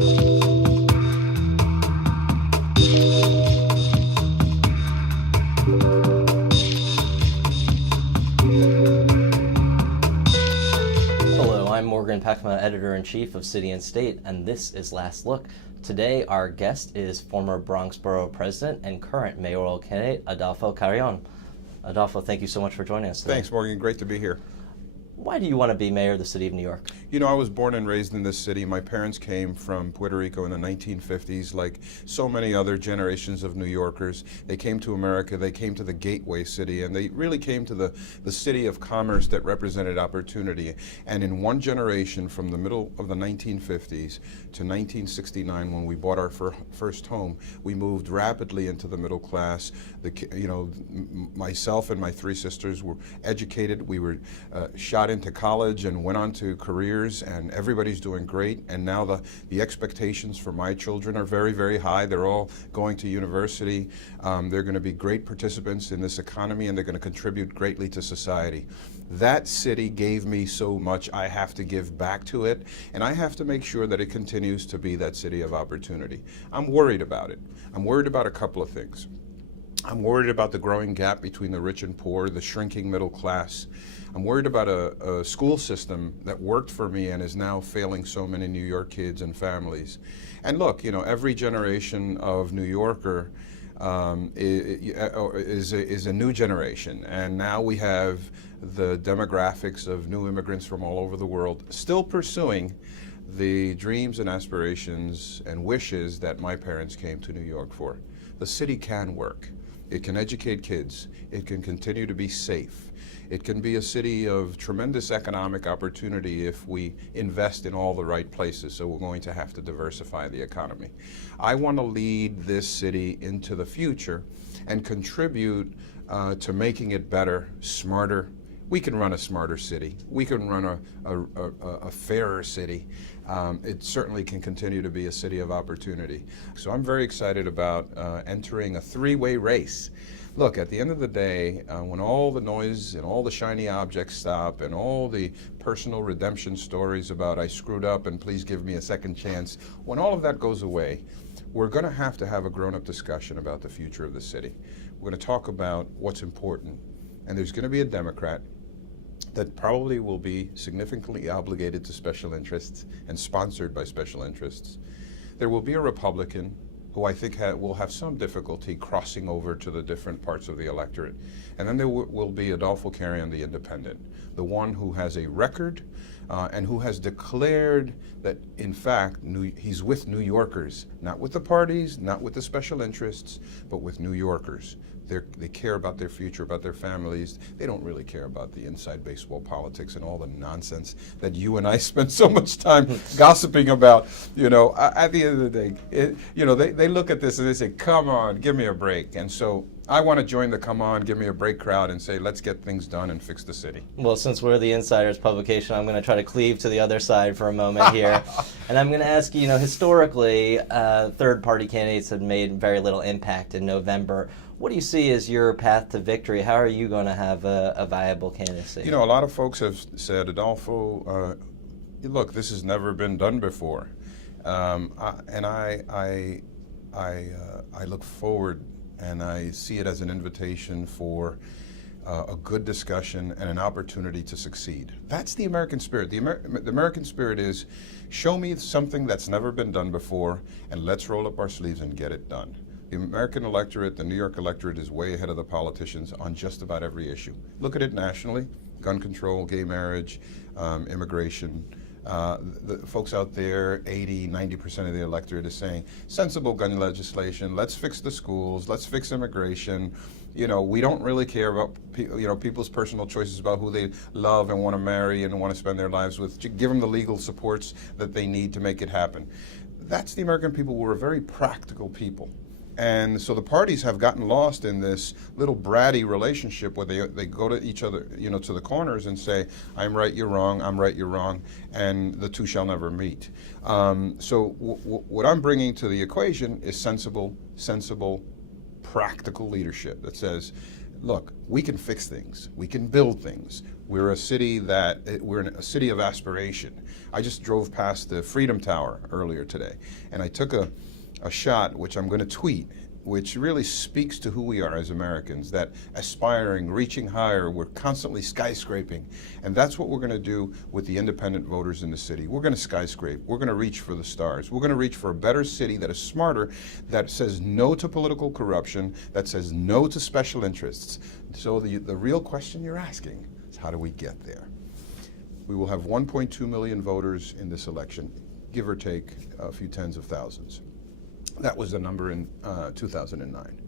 Hello, I'm Morgan Pehme, Editor-in-Chief of City and State, and this is Last Look. Today, our guest is former Bronx Borough President and current mayoral candidate, Adolfo Carrion. Adolfo, thank you so much for joining us today. Thanks, Morgan. Great to be here. Why do you want to be mayor of the city of New York? You know, I was born and raised in this city. My parents came from Puerto Rico in the 1950s, like so many other generations of New Yorkers. They came to America, they came to the gateway city, and they really came to the city of commerce that represented opportunity. And in one generation, from the middle of the 1950s to 1969, when we bought our first home, we moved rapidly into the middle class. Myself and my three sisters were educated. We were shot into college and went on to careers, and everybody's doing great. And now the expectations for my children are very, very high. They're all going to university. They're going to be great participants in this economy, and they're going to contribute greatly to society. That city gave me so much. I have to give back to it, and I have to make sure that it continues to be that city of opportunity. I'm worried about it. I'm worried about a couple of things. I'm worried about the growing gap between the rich and poor, the shrinking middle class. I'm worried about a school system that worked for me and is now failing so many New York kids and families. And look, you know, every generation of New Yorker is a new generation. And now we have the demographics of new immigrants from all over the world still pursuing the dreams and aspirations and wishes that my parents came to New York for. The city can work. It can educate kids. It can continue to be safe. It can be a city of tremendous economic opportunity if we invest in all the right places, so we're going to have to diversify the economy. I want to lead this city into the future and contribute to making it better, smarter. We can run a smarter city. We can run a fairer city. It certainly can continue to be a city of opportunity. So I'm very excited about entering a three-way race. Look, at the end of the day, when all the noise and all the shiny objects stop and all the personal redemption stories about I screwed up and please give me a second chance, when all of that goes away, we're going to have a grown-up discussion about the future of the city. We're going to talk about what's important, and there's going to be a Democrat that probably will be significantly obligated to special interests and sponsored by special interests. There will be a Republican who I think will have some difficulty crossing over to the different parts of the electorate. And then there will be Adolfo Carrion, the independent, the one who has a record and who has declared that, in fact, he's with New Yorkers, not with the parties, not with the special interests, but with New Yorkers. They care about their future, about their families. They don't really care about the inside baseball politics and all the nonsense that you and I spend so much time gossiping about. You know, at the end of the day, they look at this and they say, come on, give me a break. And so I want to join the come on, give me a break crowd and say, let's get things done and fix the city. Well, since we're the Insiders publication, I'm going to try to cleave to the other side for a moment here. And I'm going to ask you, historically, third-party candidates have made very little impact in November. What do you see as your path to victory? How are you going to have a viable candidacy? You know, a lot of folks have said, Adolfo, look, this has never been done before. And I look forward and I see it as an invitation for a good discussion and an opportunity to succeed. That's the American spirit. The American spirit is, show me something that's never been done before, and let's roll up our sleeves and get it done. The American electorate, the New York electorate, is way ahead of the politicians on just about every issue. Look at it nationally: gun control, gay marriage, immigration. The folks out there, 80–90% of the electorate is saying sensible gun legislation. Let's fix the schools. Let's fix immigration. You know, we don't really care about people's personal choices about who they love and want to marry and want to spend their lives with. Give them the legal supports that they need to make it happen. That's the American people. We're a very practical people. And so the parties have gotten lost in this little bratty relationship where they go to each other, to the corners and say, I'm right, you're wrong, I'm right, you're wrong, and the two shall never meet. So what I'm bringing to the equation is sensible, practical leadership that says, look, we can fix things. We can build things. We're a city we're a city of aspiration. I just drove past the Freedom Tower earlier today, and I took a shot, which I'm going to tweet, which really speaks to who we are as Americans, that aspiring, reaching higher, we're constantly skyscraping. And that's what we're going to do with the independent voters in the city. We're going to skyscrape. We're going to reach for the stars. We're going to reach for a better city that is smarter, that says no to political corruption, that says no to special interests. So the real question you're asking is, how do we get there? We will have 1.2 million voters in this election, give or take a few tens of thousands. That was the number in 2009.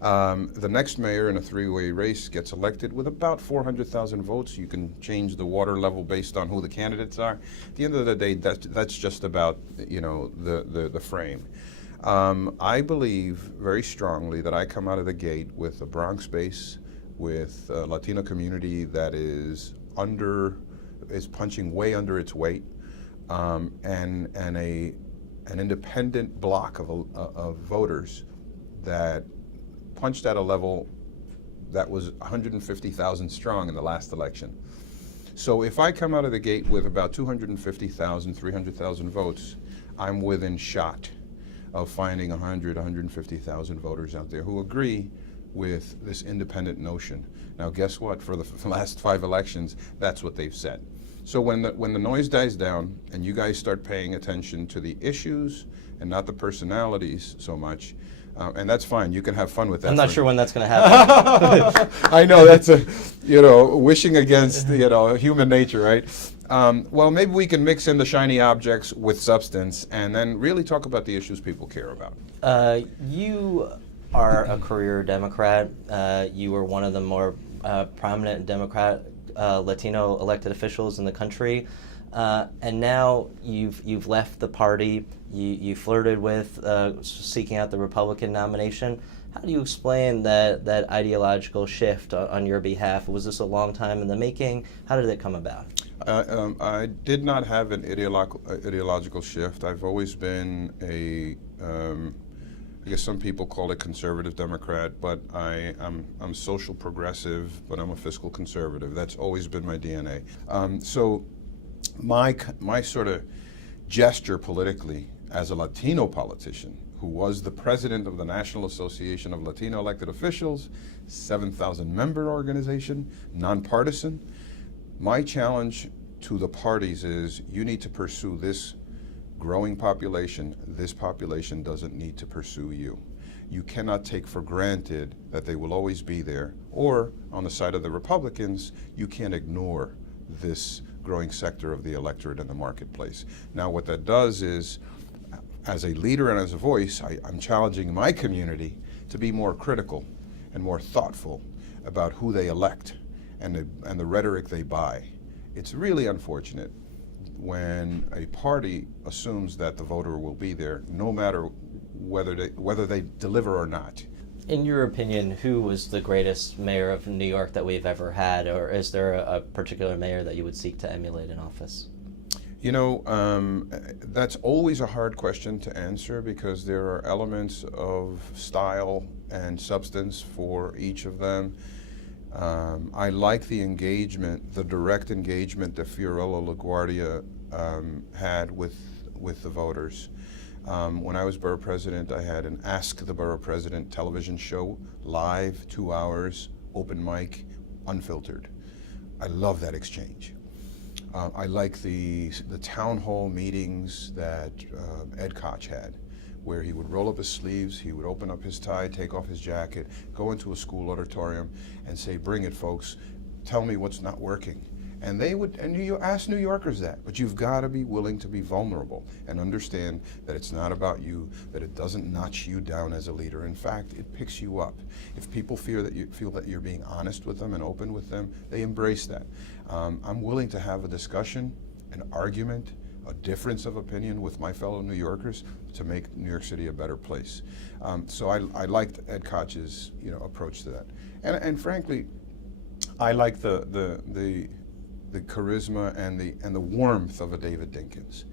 The next mayor in a three-way race gets elected with about 400,000 votes. You can change the water level based on who the candidates are. At the end of the day, that's just about, you know, the frame. I believe very strongly that I come out of the gate with a Bronx base, with a Latino community that is punching way under its weight, and an independent block of voters that punched at a level that was 150,000 strong in the last election. So if I come out of the gate with about 250,000, 300,000 votes, I'm within shot of finding 100, 150,000 voters out there who agree with this independent notion. Now guess what? For the last 5 elections, that's what they've said. So when the noise dies down and you guys start paying attention to the issues and not the personalities so much, and that's fine. You can have fun with that. I'm not sure when that's going to happen. I know that's wishing against human nature, right? Well, maybe we can mix in the shiny objects with substance and then really talk about the issues people care about. You are a career Democrat. You were one of the more prominent Democrat Latino elected officials in the country, and now you've left the party. You flirted with seeking out the Republican nomination. How do you explain that ideological shift on your behalf? Was this a long time in the making? How did it come about? I did not have an ideological shift. I've always been I guess some people call it conservative Democrat, but I'm social progressive, but I'm a fiscal conservative. That's always been my DNA. So my sort of gesture politically as a Latino politician who was the president of the National Association of Latino Elected Officials, 7,000 member organization, nonpartisan, my challenge to the parties is you need to pursue this growing population. This population doesn't need to pursue you. You cannot take for granted that they will always be there, or on the side of the Republicans, you can't ignore this growing sector of the electorate in the marketplace. Now what that does is, as a leader and as a voice, I'm challenging my community to be more critical and more thoughtful about who they elect and the rhetoric they buy. It's really unfortunate when a party assumes that the voter will be there no matter whether they deliver or not. In your opinion, who was the greatest mayor of New York that we've ever had, or is there a particular mayor that you would seek to emulate in office? You know, that's always a hard question to answer because there are elements of style and substance for each of them. I like the engagement, the direct engagement that Fiorello LaGuardia had with the voters. When I was borough president, I had an Ask the Borough President television show, live, 2 hours, open mic, unfiltered. I love that exchange. I like the town hall meetings that Ed Koch had, where he would roll up his sleeves, he would open up his tie, take off his jacket, go into a school auditorium and say, bring it folks, tell me what's not working. And they would, and you ask New Yorkers that, but you've got to be willing to be vulnerable and understand that it's not about you, that it doesn't notch you down as a leader. In fact, it picks you up. If people feel that you're being honest with them and open with them, they embrace that. I'm willing to have a discussion, an argument, a difference of opinion with my fellow New Yorkers to make New York City a better place. So I liked Ed Koch's approach to that, and frankly, I like the charisma and the warmth of a David Dinkins.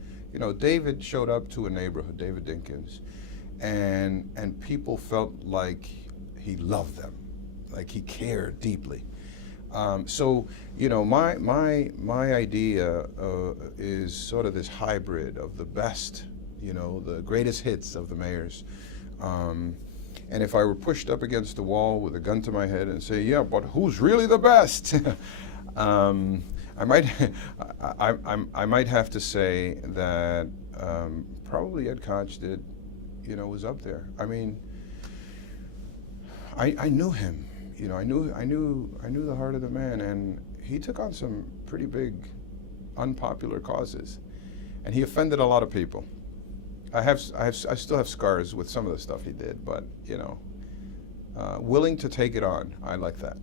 David showed up to a neighborhood, David Dinkins, and people felt like he loved them. like he cared deeply. So, you know, my idea is sort of this hybrid of the best, you know, the greatest hits of the mayors. And if I were pushed up against the wall with a gun to my head and say, yeah, but who's really the best? I might have to say that probably Ed Koch did, you know, was up there. I mean, I knew him. You know, I knew the heart of the man, and he took on some pretty big, unpopular causes, and he offended a lot of people. I still have scars with some of the stuff he did, but you know, willing to take it on. I like that.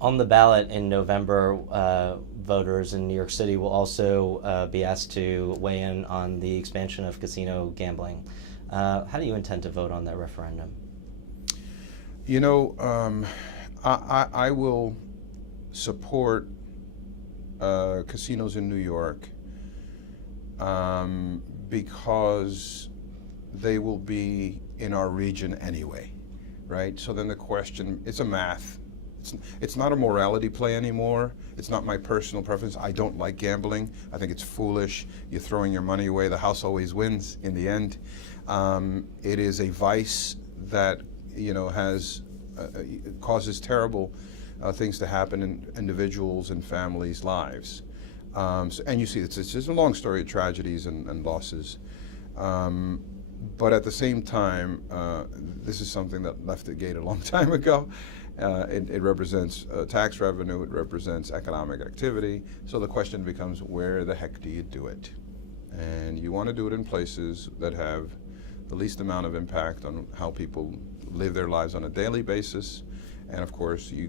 On the ballot in November, voters in New York City will also be asked to weigh in on the expansion of casino gambling. How do you intend to vote on that referendum? You know, I will support casinos in New York because they will be in our region anyway, right? So then the question, it's a math. It's not a morality play anymore. It's not my personal preference. I don't like gambling. I think it's foolish. You're throwing your money away. The house always wins in the end. It is a vice that, you know, causes terrible things to happen in individuals and families' lives. And you see, it's just a long story of tragedies and losses. But at the same time, this is something that left the gate a long time ago. It represents tax revenue, it represents economic activity. So the question becomes, where the heck do you do it? And you want to do it in places that have the least amount of impact on how people live their lives on a daily basis, and of course the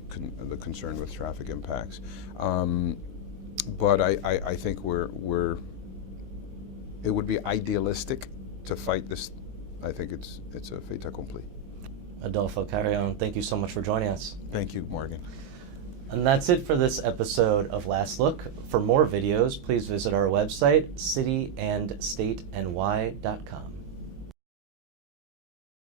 concern with traffic impacts. But I think it would be idealistic to fight this. I think it's a fait accompli. Adolfo Carrion, thank you so much for joining us. Thank you, Morgan. And that's it for this episode of Last Look. For more videos, please visit our website, cityandstateny.com.